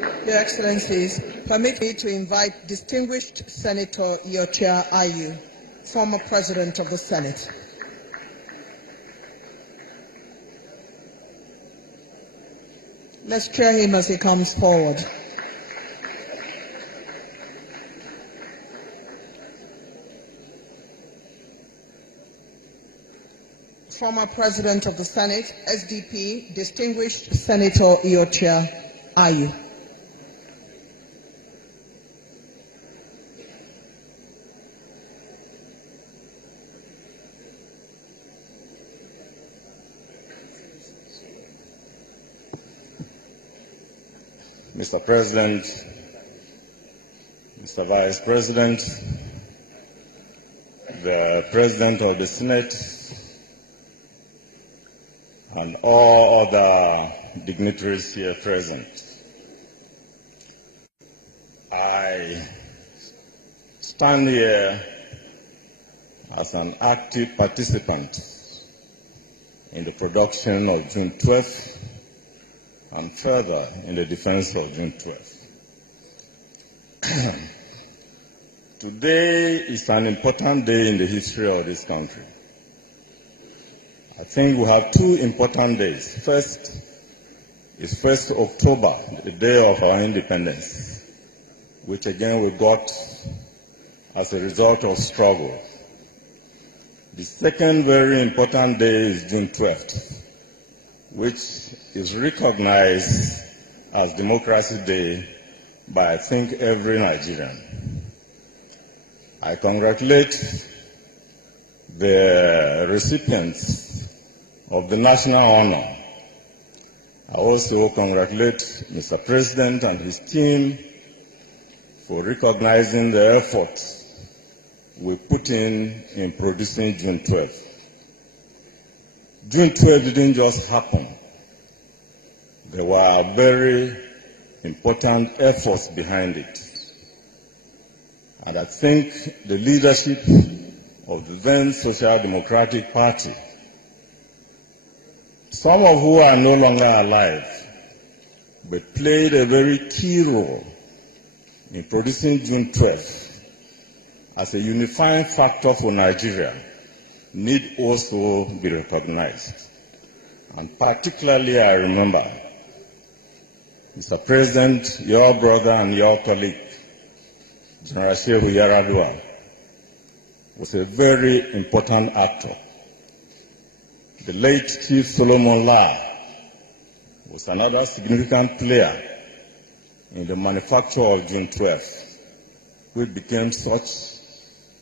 Your Excellencies, permit me to invite distinguished Senator Iochia, former President of the Senate. Let's cheer him as he comes forward. Former President of the Senate, SDP, distinguished Senator Iochia. Mr. President, Mr. Vice President, the President of the Senate, and all other dignitaries here present. I stand here as an active participant in the production of June 12th and further in the defense of June 12th. Today is an important day in the history of this country. I think we have two important days. First is 1st October, the day of our independence, which again we got as a result of struggle. The second very important day is June 12th, which is recognized as Democracy Day by, I think, every Nigerian. I congratulate the recipients of the national honor. I also congratulate Mr. President and his team for recognizing the efforts we put in producing June 12th. June 12th didn't just happen. There were very important efforts behind it. And I think the leadership of the then Social Democratic Party, some of who are no longer alive, but played a very key role in producing June 12th as a unifying factor for Nigeria, need also be recognized. And particularly I remember, Mr. President, your brother and your colleague, General Shehu Yaradua, was a very important actor. The late Chief Solomon La was another significant player in the manufacture of June 12th, which became such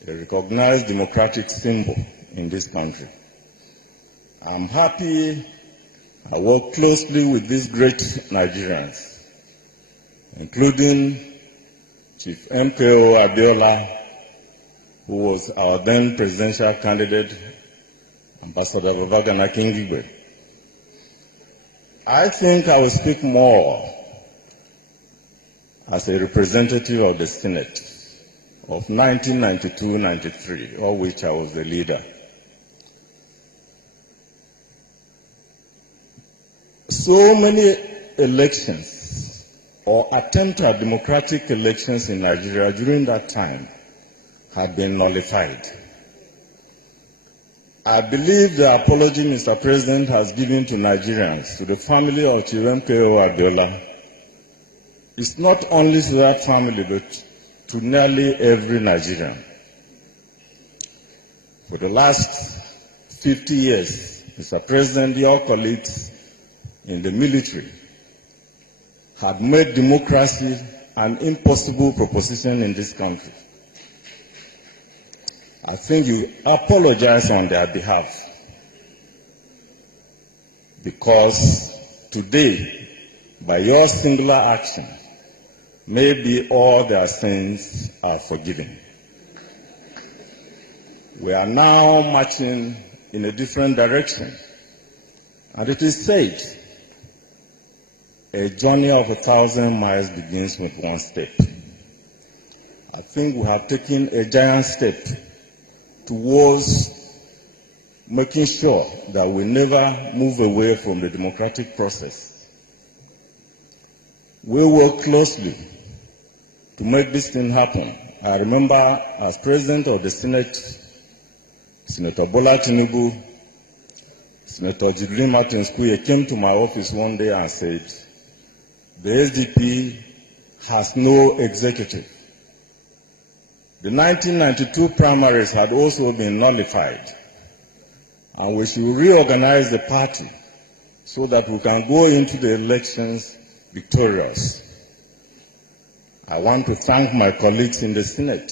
a recognized democratic symbol in this country. I'm happy I work closely with these great Nigerians, including Chief MKO Abiola, who was our then presidential candidate, Ambassador Babagana Kingibe. I think I will speak more as a representative of the Senate of 1992-93, of which I was the leader. So many elections or attempt at democratic elections in Nigeria during that time have been nullified. I believe the apology Mr. President has given to Nigerians, to the family of Chief MKO Abiola, is not only to that family, but to nearly every Nigerian. For the last 50 years, Mr. President, your colleagues in the military have made democracy an impossible proposition in this country. I think you apologize on their behalf, because today, by your singular action, maybe all their sins are forgiven. We are now marching in a different direction, and it is said, a journey of 1,000 miles begins with one step. I think we have taken a giant step towards making sure that we never move away from the democratic process. We worked closely to make this thing happen. I remember as president of the Senate, Senator Bola Tinubu, Senator Jibril Martins Kuye came to my office one day and said, the SDP has no executive. The 1992 primaries had also been nullified, and we should reorganize the party so that we can go into the elections victorious. I want to thank my colleagues in the Senate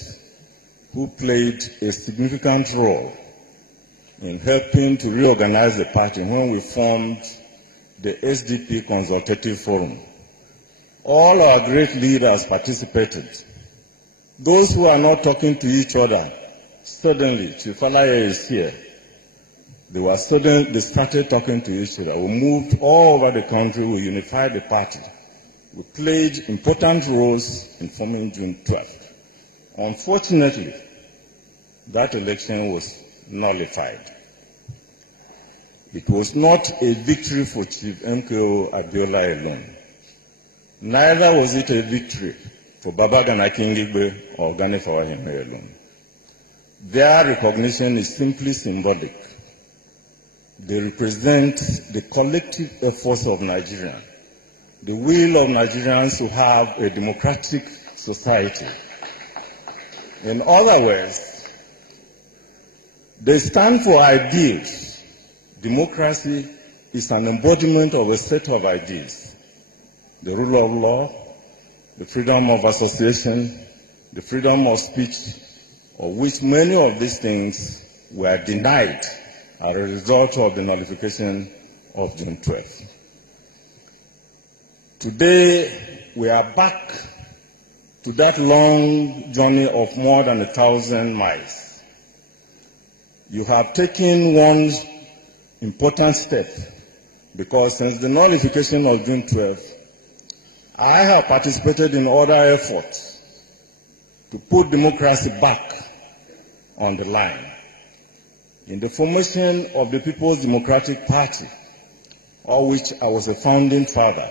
who played a significant role in helping to reorganize the party when we formed the SDP Consultative Forum. All our great leaders participated. Those who are not talking to each other, suddenly, Chief Alaya is here. They started talking to each other. We moved all over the country, we unified the party. We played important roles in forming June 12th. Unfortunately, that election was nullified. It was not a victory for Chief MKO Abiola alone. Neither was it a victory for Baba Gana Kingibe or Gani Fawahime alone. Their recognition is simply symbolic. They represent the collective efforts of Nigeria, the will of Nigerians to have a democratic society. In other words, they stand for ideals. Democracy is an embodiment of a set of ideas. The rule of law, the freedom of association, the freedom of speech, of which many of these things were denied as a result of the nullification of June 12th. Today, we are back to that long journey of more than 1,000 miles. You have taken one important step, because since the nullification of June 12th, I have participated in other efforts to put democracy back on the line. In the formation of the People's Democratic Party, of which I was a founding father,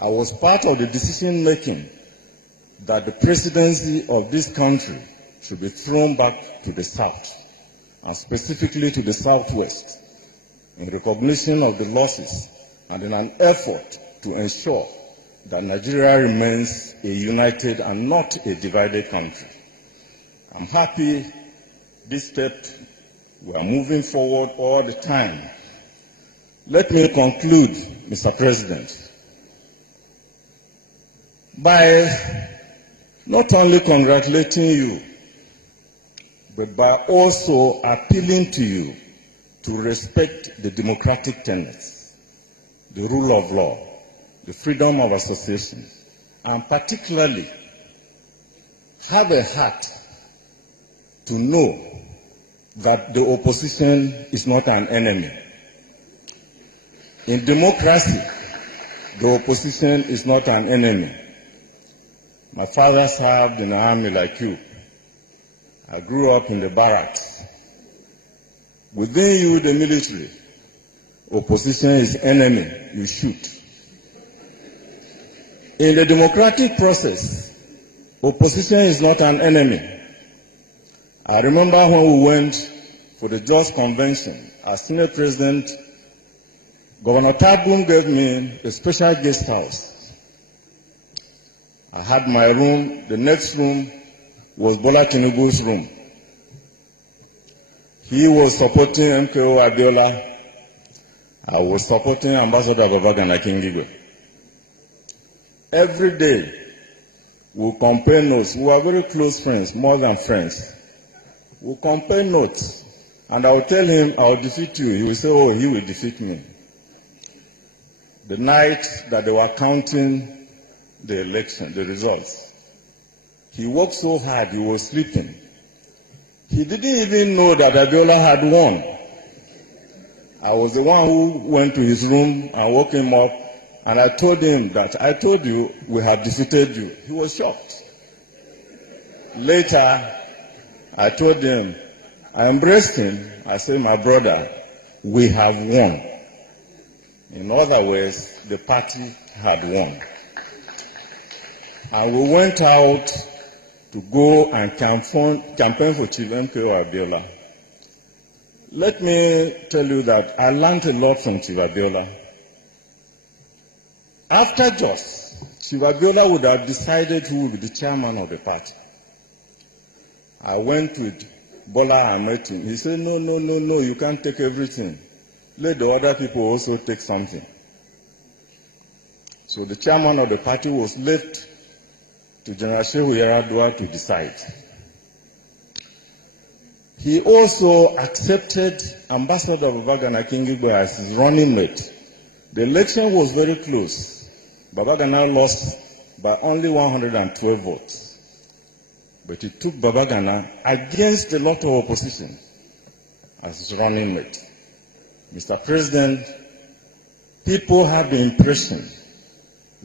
I was part of the decision-making that the presidency of this country should be thrown back to the South, and specifically to the Southwest, in recognition of the losses and in an effort to ensure that Nigeria remains a united and not a divided country. I'm happy this step, we are moving forward all the time. Let me conclude, Mr. President, by not only congratulating you, but by also appealing to you to respect the democratic tenets, the rule of law, the freedom of association, and particularly have a heart to know that the opposition is not an enemy. In democracy, the opposition is not an enemy. My father served in the army like you. I grew up in the barracks. Within you, the military, opposition is enemy, you shoot. In the democratic process, opposition is not an enemy. I remember when we went for the Just Convention, as Senate President, Governor Tabum gave me a special guest house. I had my room, the next room was Bola Tinubu's room. He was supporting MKO Abiola. I was supporting Ambassador Baba Gana Kingibe. Every day, we compare notes. We are very close friends, more than friends. We compare notes, and I will tell him, I will defeat you. He will say, oh, he will defeat me. The night that they were counting the election, the results, he worked so hard, he was sleeping. He didn't even know that Abiola had won. I was the one who went to his room and woke him up, and I told him that, I told you, we have defeated you. He was shocked. Later, I told him, I embraced him. I said, my brother, we have won. In other words, the party had won. and we went out to go and campaign for Chief MKO Abiola. Let me tell you that I learned a lot from Chief Abiola. After Jos, Chief Abiola would have decided who would be the chairman of the party. I went with Bola and met him. He said, no, you can't take everything. Let the other people also take something. So the chairman of the party was left to General Shehu Yaradua to decide. He also accepted Ambassador Babagana Kingibe as his running mate. The election was very close. Babagana lost by only 112 votes. But he took Babagana against a lot of opposition as his running mate. Mr. President, people have the impression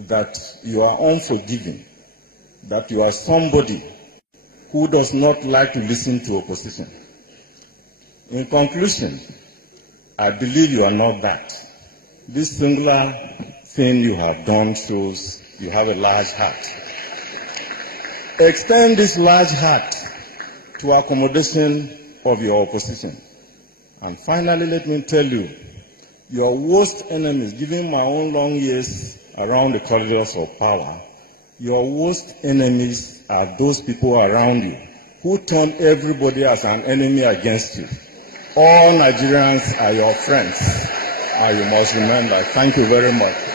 that you are unforgiving, that you are somebody who does not like to listen to opposition. In conclusion, I believe you are not that. This singular thing you have done shows you have a large heart. Extend this large heart to accommodation of your opposition. And finally, let me tell you, your worst enemies, given my own long years around the corridors of power, your worst enemies are those people around you who turn everybody as an enemy against you. All Nigerians are your friends, and you must remember. Thank you very much.